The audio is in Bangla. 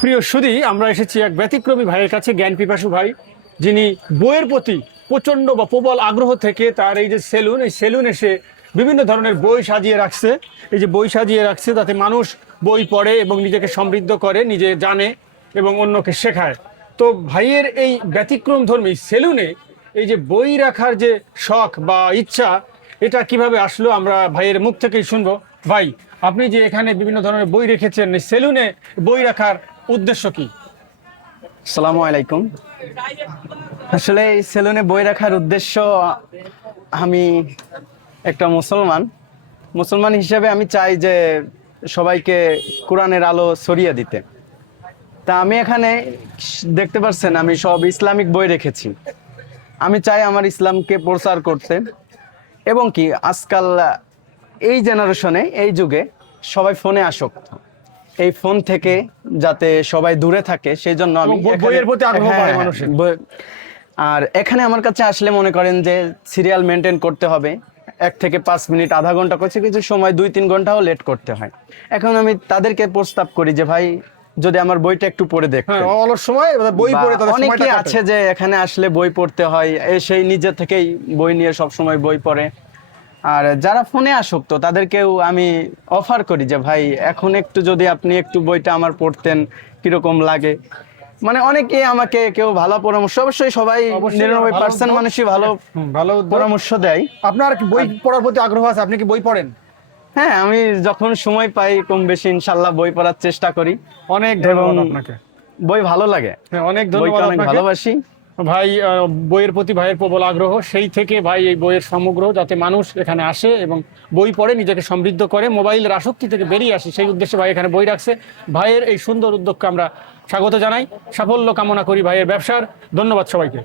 প্রিয় সুদী আমরা এসেছি এক ব্যতিক্রমী ভাইয়ের কাছে, জ্ঞান পিপাসু ভাই, যিনি বইয়ের প্রতি প্রচণ্ড বা প্রবল আগ্রহ থেকে তার এই যে সেলুন, এই সেলুন এসে বিভিন্ন ধরনের বই সাজিয়ে রাখছে। এই যে বই সাজিয়ে রাখছে, তাতে মানুষ বই পড়ে এবং নিজেকে সমৃদ্ধ করে, নিজে জানে এবং অন্যকে শেখায়। তো ভাইয়ের এই ব্যতিক্রম ধর্মী সেলুনে এই যে বই রাখার যে শখ বা ইচ্ছা, এটা কীভাবে আসলো? আমরা ভাইয়ের মুখ থেকেই শুনব। ভাই, আপনি যে এখানে বিভিন্ন ধরনের বই রেখেছেন সেলুনে বই রাখার উদ্দেশ্য কি? আসসালামু আলাইকুম। আসলে এই সেলুনে বই রাখার উদ্দেশ্য, আমি একটা মুসলমান। মুসলমান হিসেবে আমি চাই যে সবাইকে কোরআনের আলো ছড়িয়ে দিতে। তা আমি এখানে দেখতে পাচ্ছেন আমি সব ইসলামিক বই রেখেছি। আমি চাই আমার ইসলামকে প্রচার করতে। এবং কি, আজকাল এই জেনারেশনে এই যুগে সবাই ফোনে আসক্ত এই ফোন থেকে যাতে সবাই দূরে থাকে সেই জন্য আমি বইয়ের প্রতি আগ্রহ হ্যাঁ, মানুষের। আর এখানে আমার কাছে আসলে মনে করেন যে সিরিয়াল মেনটেন করতে হবে। এক থেকে পাঁচ মিনিট আধা ঘণ্টা কিছু কিছু সময় দুই তিন ঘন্টাও লেট করতে হয়। এখন আমি তাদেরকে প্রস্তাব করি যে ভাই যদি আমার বইটা একটু পড়ে দেখতে। হ্যাঁ অলস সময় বই পড়ে অনেকে। আছে যে এখানে আসলে বই পড়তে হয় সেই নিজে থেকেই বই নিয়ে সব সময় বই পড়ে। আর যারা ফোনে আসক্ত তাদেরকেও আমি অফার করি যে ভাই এখন একটু যদি আপনি একটু বইটা আমার পড়তেন কীরকম লাগে? মানে অনেকে আমাকে কেউ ভালো পরামর্শ অবশ্যই সবাই নিরানব্বই পার্সেন্ট মানুষই ভালো ভালো পরামর্শ দেয়। আপনার বই পড়ার প্রতি আগ্রহ আছে? আপনি কি বই পড়েন? হ্যাঁ আমি যখন সময় পাই কম বেশি ইনশাল্লাহ বই পড়ার চেষ্টা করি। অনেক ধন্যবাদ আপনাকে। বই ভালো লাগে। হ্যাঁ, অনেক ধন্যবাদ ভালোবাসি। ভাই বইয়ের প্রতি ভাইয়ের প্রবল আগ্রহ, সেই থেকে ভাই এই বইয়ের সমগ্র যাতে মানুষ এখানে আসে এবং বই পড়ে, নিজেকে সমৃদ্ধ করে, মোবাইলের আসক্তি থেকে বেরিয়ে আসে, সেই উদ্দেশ্যে ভাই এখানে বই রাখছে। ভাইয়ের এই সুন্দর উদ্যোগকে আমরা স্বাগত জানাই। সাফল্য কামনা করি ভাইয়ের ব্যবসার। ধন্যবাদ সবাইকে।